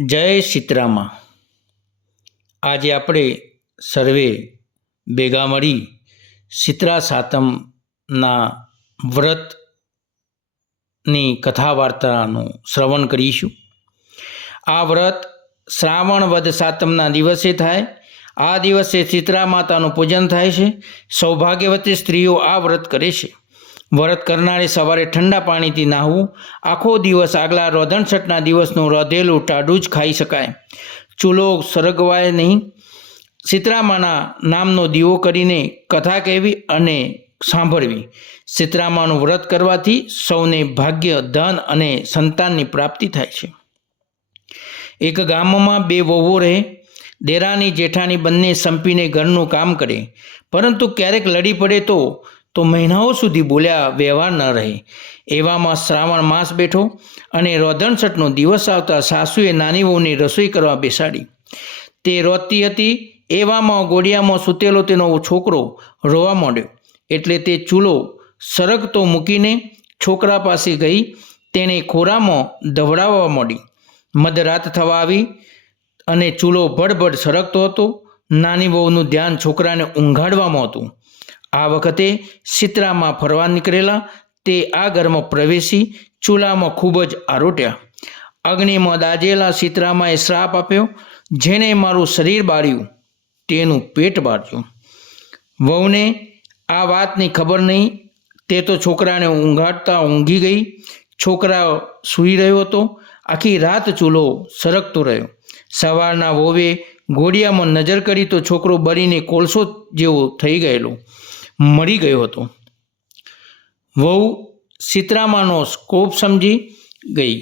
જય સીતરામા। આજે આપણે સર્વે ભેગા મળી શીતળા સાતમના વ્રતની કથા વાર્તાનું શ્રવણ કરીશું। આ વ્રત શ્રાવણ વદ સાતમના દિવસે થાય। આ દિવસે શીતળા માતાનું પૂજન થાય છે। સૌભાગ્યવતી સ્ત્રીઓ આ વ્રત કરે છે। વ્રત કરનારે સવારે ઠંડા પાણીથી નાહવું। આખો દિવસ આગલા રોધણછઠના દિવસનું રોધેલું ટાઢું જ ખાઈ શકાય। ચૂલો સળગવાય નહીં। શીતળામાના નામનો દીવો કરીને કથા કહેવી અને સાંભળવી। શીતળામાનું વ્રત કરવાથી સૌને ભાગ્ય, ધન અને સંતાનની પ્રાપ્તિ થાય છે। એક ગામમાં બે વહુઓ રહે। દેરાની જેઠાની બંને સંપીને ઘરનું કામ કરે, પરંતુ ક્યારેક લડી પડે તો મહિનાઓ સુધી બોલ્યા વ્યવહાર ન રહે। એવામાં શ્રાવણ માસ બેઠો અને રોધણછઠનો દિવસ આવતા સાસુએ નાની વહુને રસોઈ કરવા બેસાડી। તે રોતી હતી। એવામાં ગોળિયામાં સૂતેલો તેનો છોકરો રોવા માંડ્યો, એટલે તે ચૂલો સળગતો મૂકીને છોકરા પાસે ગઈ તેને ખોરામાં ધવડાવવા માંડી। મધરાત થવા આવી અને ચૂલો ભડભડ સળગતો હતો। નાની વહુનું ધ્યાન છોકરાને ઊંઘાડવામાં હતું। આ વખતે શીતળામાં ફરવા નીકળેલા તે આ ઘરમાં પ્રવેશી ચૂલામાં ખૂબ જ આરોટ્યા। અગ્નિમાં દાઝેલા શીતળામાએ શ્રાપ આપ્યો, જેને મારું શરીર બાળ્યું તેનું પેટ બાળ્યું। વહુને આ વાતની ખબર નહીં। તે તો છોકરાને ઊંઘાડતા ઊંઘી ગઈ। છોકરા સૂઈ રહ્યો હતો। આખી રાત ચૂલો સળગતો રહ્યો। સવારના વહુએ ઘોડિયામાં નજર કરી તો છોકરો બળીને કોલસો જેવો થઈ ગયેલો મળી ગયો હતો। વહુ શીતળામાનો કોપ સમજી ગઈ।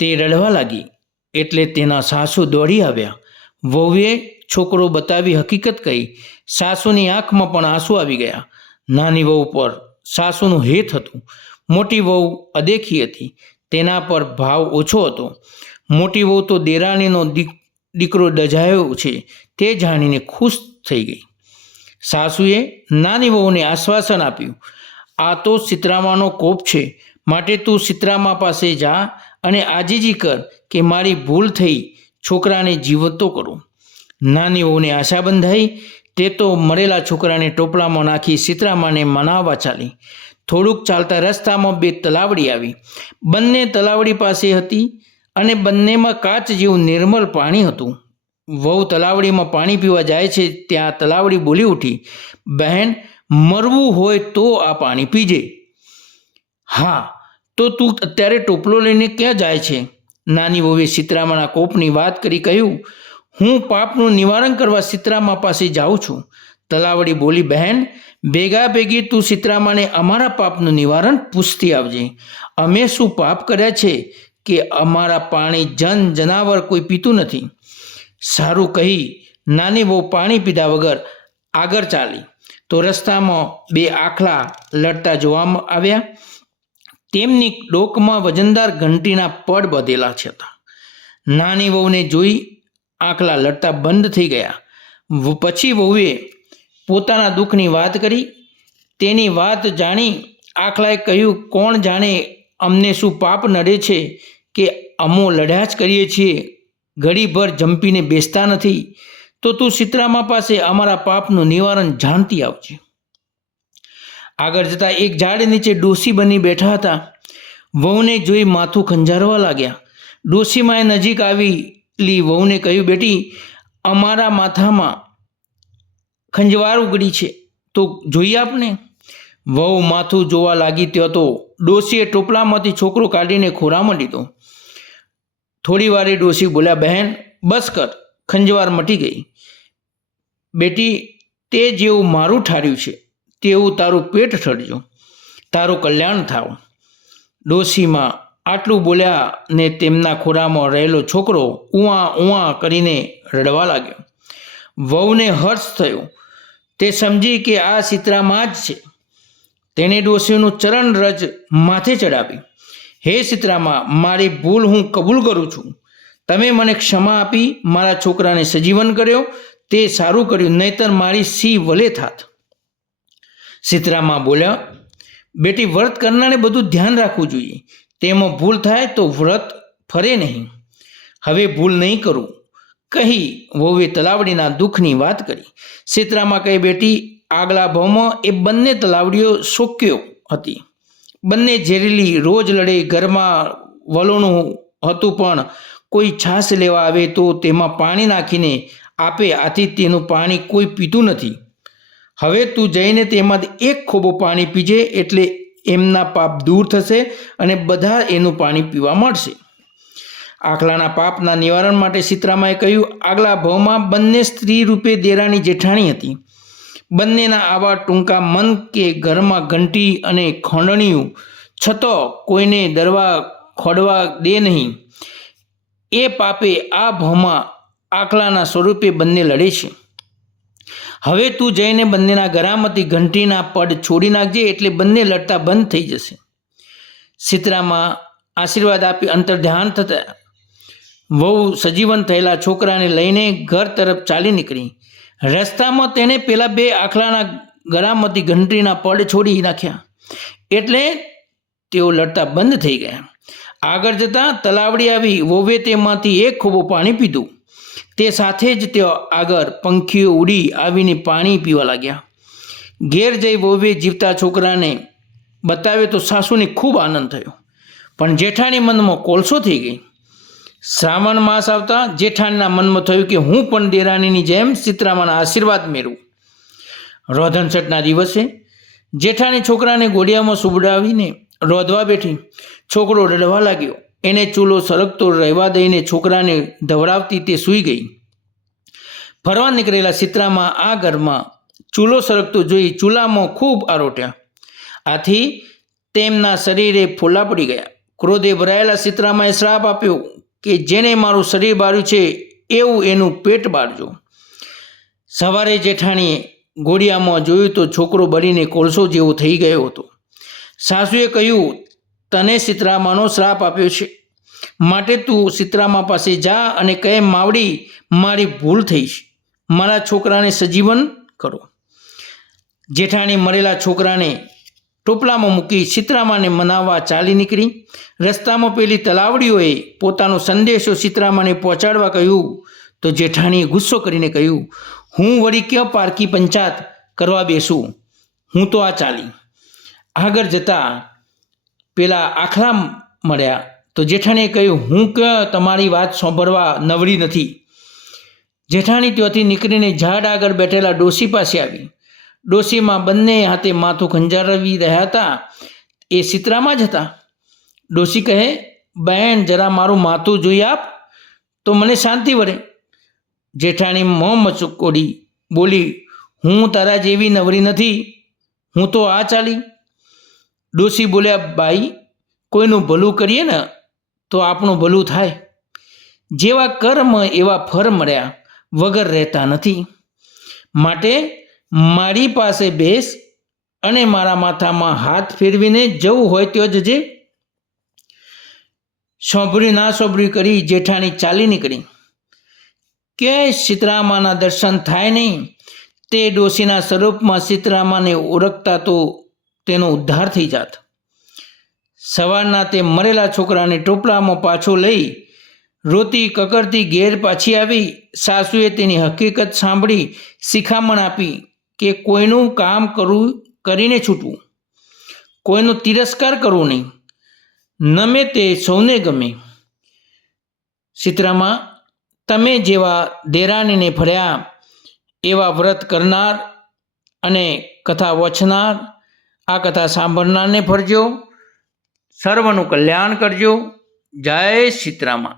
તે રડવા લાગી, એટલે તેના સાસુ દોડી આવ્યા। વહુએ છોકરો બતાવી હકીકત કહી। સાસુની આંખમાં પણ આંસુ આવી ગયા। નાની વહુ પર સાસુનું હેત હતું। મોટી વહુ અદેખી હતી, તેના પર ભાવ ઓછો હતો। મોટી વહુ તો દેરાણીનો દીકરો દજાયો છે તે જાણીને ખુશ થઈ ગઈ। સાસુએ નાની વહુને આશ્વાસન આપ્યું, આ તો શીતળામાનો કોપ છે, માટે તું શીતળામા પાસે જા અને આજીજી કર કે મારી ભૂલ થઈ, છોકરાને જીવતો કરું। નાની વહુને આશા બંધાઈ। તે તો મરેલા છોકરાને ટોપલામાં નાખી શીતળામાને મનાવવા ચાલી। થોડુંક ચાલતા રસ્તામાં બે તલાવડી આવી। બંને તલાવડી પાસે હતી અને બંનેમાં કાચ જેવું નિર્મળ પાણી હતું। વહુ તલાવડીમાં પાણી પીવા જાય છે ત્યાં તલાવડી બોલી ઉઠી, બહેન, મરવું હોય તો આ પાણી પીજે। હા, તો તું અત્યારે ટોપલો લઈને ક્યાં જાય છે? નાની વહુએ શીતળામાના કોપની વાત કરી કહ્યું, હું પાપનું નિવારણ કરવા શીતળામા પાસે જાઉં છું। તલાવડી બોલી, બહેન, ભેગા ભેગી તું શીતળામાને અમારા પાપનું નિવારણ પૂછતી આવજે। અમે શું પાપ કર્યા છે કે અમારા પાણી જનાવર કોઈ પીતું નથી? સારું કહી નાની વહુ પાણી પીધા વગર આગળ ચાલી તો રસ્તામાં બે આખલા લડતા જોવામાં આવ્યા। તેમની ડોકમાં વજનદાર ઘંટીના પડ બધેલા હતા। નાની વહુને જોઈ આખલા લડતા બંધ થઈ ગયા। પછી વહુએ પોતાના દુઃખની વાત કરી। તેની વાત જાણી આખલાએ કહ્યું, કોણ જાણે અમને શું પાપ નડે છે કે અમો લડ્યા જ કરીએ છીએ, ઘડીભર જંપીને બેસતા નથી। તો તું શીતળામા પાસે અમારા પાપનું નિવારણ જાણતી આવજે। આગળ જતા એક ઝાડ નીચે ડોશી બની બેઠા હતા। વહુને જોઈ માથું ખંજારવા લાગ્યા। ડોશીમાએ નજીક આવેલી વહુને કહ્યું, બેટી, અમારા માથામાં ખંજવાળ ઉગડી છે તો જોઈ આપને। વહુ માથું જોવા લાગી ત્યાં તો ડોશીએ ટોપલામાંથી છોકરો કાઢીને ખોરામાં લીધો। થોડી વારે ડોશી બોલ્યા, બહેન, બસ કર, ખંજવાળ મટી ગઈ। બેટી, તે જેવું મારું ઠાર્યું છે તેવું તારું પેટ ઠરજો, તારું કલ્યાણ થાવ। ડોશીમાં આટલું બોલ્યા ને તેમના ખોરામાં રહેલો છોકરો ઉવા ઉવા કરીને રડવા લાગ્યો। વહુને હર્ષ થયો। તે સમજી કે આ શીતળામા જ છે। તેણે ડોશીનું ચરણ રજ માથે ચડાવી। હે શીતળામા, મારી ભૂલ હું કબૂલ કરું છું। તમે મને ક્ષમા આપી મારા છોકરાને સજીવન કર્યો તે સારું કર્યું, નહીતર મારી સી વલે થાત। શીતળામા બોલ્યા, બેટી, વ્રત કરનારે બધું ધ્યાન રાખવું જોઈએ। તેમાં ભૂલ થાય તો વ્રત ફરે નહીં। હવે ભૂલ નહીં કરું કહી વહુએ તલાવડીના દુઃખની વાત કરી. શીતળામાં કહે, બેટી, આગલા ભાવમાં એ બંને તલાવડીઓ શોક્યો હતી. બંને ઝેરીલી, રોજ લડે, ઘરમાં વલોણું હતું, પણ કોઈ છાશ લેવા આવે તો તેમાં પાણી નાખીને આપે, આથી તેનું પાણી કોઈ પીતું નથી. હવે તું જઈને તેમાંથી એક ખોબો પાણી પીજે, એટલે એમના પાપ દૂર થશે અને બધા એનું પાણી પીવા મળશે. આખલાના પાપના નિવારણ માટે શીતળામાએ કહ્યું, આગલા ભાવમાં બંને સ્ત્રી રૂપે દેરાણી જેઠાણી હતી. બંનેના આવા ટૂંકા મન કે ઘરમાં ઘંટી અને ખોંડણીયું, છતાં કોઈને ડરવા ખોડવા દે નહીં. એ પાપે આ ભાવમાં આખલાના સ્વરૂપે બંને લડે છે. હવે તું જઈને બંનેના ગળામાંથી ઘંટીના પડ છોડી નાખજે, એટલે બંને લડતા બંધ થઈ જશે. શીતળામાં આશીર્વાદ આપી અંતર્ધ્યાન થતા વહુ સજીવન થયેલા છોકરાને લઈને ઘર તરફ ચાલી નીકળી. રસ્તામાં તેણે પેલા બે આખલાના ગળામાંથી ઘંટીના પડ છોડી નાખ્યા, એટલે તેઓ લડતા બંધ થઈ ગયા. આગળ જતાં તલાવડી આવી. વહુએ તેમાંથી એક ખોબો પાણી પીધું. તે સાથે જ તેઓ આગળ પંખીઓ ઉડી આવીને પાણી પીવા લાગ્યા. ઘેર જઈ વહુએ જીવતા છોકરાને બતાવ્યો તો સાસુને ખૂબ આનંદ થયો, પણ જેઠાણી મનમાં કોલસો થઈ ગઈ. શ્રાવણ માસ આવતા જેઠાણીના મનમાં થયું કે હું પણ દેરાણીની જેમ શીતળામાના આશીર્વાદ મેળવું. રોધનછટના દિવસે જેઠાણી છોકરાને ઘોડિયામાં સુવડાવીને રોધવા બેઠી. છોકરો રડવા લાગ્યો. એને ચૂલો સરકતો રહેવા દઈને છોકરાને ધવડાવતી તે સૂઈ ગઈ. ફરવા નીકળેલા શીતળામાં આ ઘરમાં ચૂલો સરકતો જોઈ ચૂલામાં ખૂબ આરોટ્યા. આથી તેમના શરીરે ફોલ્લા પડી ગયા. ક્રોધે ભરાયેલા શીતળામાએ શ્રાપ આપ્યો કે જેણે મારું શરીર બાળ્યું છે એવું એનું પેટ બાળજો. સવારે જેઠાણીએ ઘોડિયામાં જોયું તો છોકરો બળીને કોલસો જેવો થઈ ગયો હતો. સાસુએ કહ્યું, તને શીતળામાનો શ્રાપ આપ્યો છે, માટે તું શીતળામા પાસે જા અને કહે, માવડી, મારી ભૂલ થઈ છે, મારા છોકરાને સજીવન કરો. જેઠાણી મરેલા છોકરાને ટોપલામાં મૂકી શીતળામાને મનાવવા ચાલી નીકળી. રસ્તામાં પેલી તલાવડીઓએ પોતાનો સંદેશો શીતળામાને પહોંચાડવા કહ્યું તો જેઠાણીએ ગુસ્સો કરીને કહ્યું, હું વળી ક્યાં પારકી પંચાત કરવા બેસું, હું તો આ ચાલી. આગળ જતાં પેલા આખલા મળ્યા તો જેઠાણીએ કહ્યું, હું કે તમારી વાત સાંભળવા નવરી નથી. જેઠાણી ત્યાંથી નીકળીને ઝાડ આગળ બેઠેલા ડોશી પાસે આવી. ડોશીમાં બંને હાથે માથું ખંજારવી રહ્યા હતા એ શીતળામાં જ હતા. ડોશી કહે, બહેન, જરા મારું માથું જોઈ આપ તો મને શાંતિ વળે. જેઠાણી મોં મચકોડી બોલી, હું તારા જેવી નવરી નથી, હું તો આ ચાલી. ડોશી બોલ્યા, બાઈ, કોઈનું ભલું કરીએ ને તો આપણું ભલું થાય. જેવા કર્મ એવા ફળ મળ્યા વગર રહેતા નથી. માટે મારી પાસે બેસ અને મારા માથામાં હાથ ફેરવીને જવું હોય તો જજે. સાંભળ્યું ના સાંભળ્યું કરી જેઠાણી ચાલી નીકળી. ક્યાંય શીતળામાના દર્શન થાય નહીં. તે ડોશીના સ્વરૂપમાં શીતળામાને ઓળખતા તો તેનો ઉદ્ધાર થઈ જાત. સવારના તે મરેલા છોકરાને ટોપલામાં પાછો લઈ રોતી કકરતી ઘેર પાછી આવી. સાસુએ તેની હકીકત સાંભળી શિખામણ આપી કે કોઈનું કામ કરીને છૂટવું, કોઈનો તિરસ્કાર કરવો નહીં, નમે તે સૌને ગમે. શીતળામાં, તમે જેવા દેરાણીને ફળ્યા એવા વ્રત કરનાર અને કથા વાંચનાર, આ કથા સાંભળનારને ફરજો. સર્વનું કલ્યાણ કરજો. જય શીતળામાં.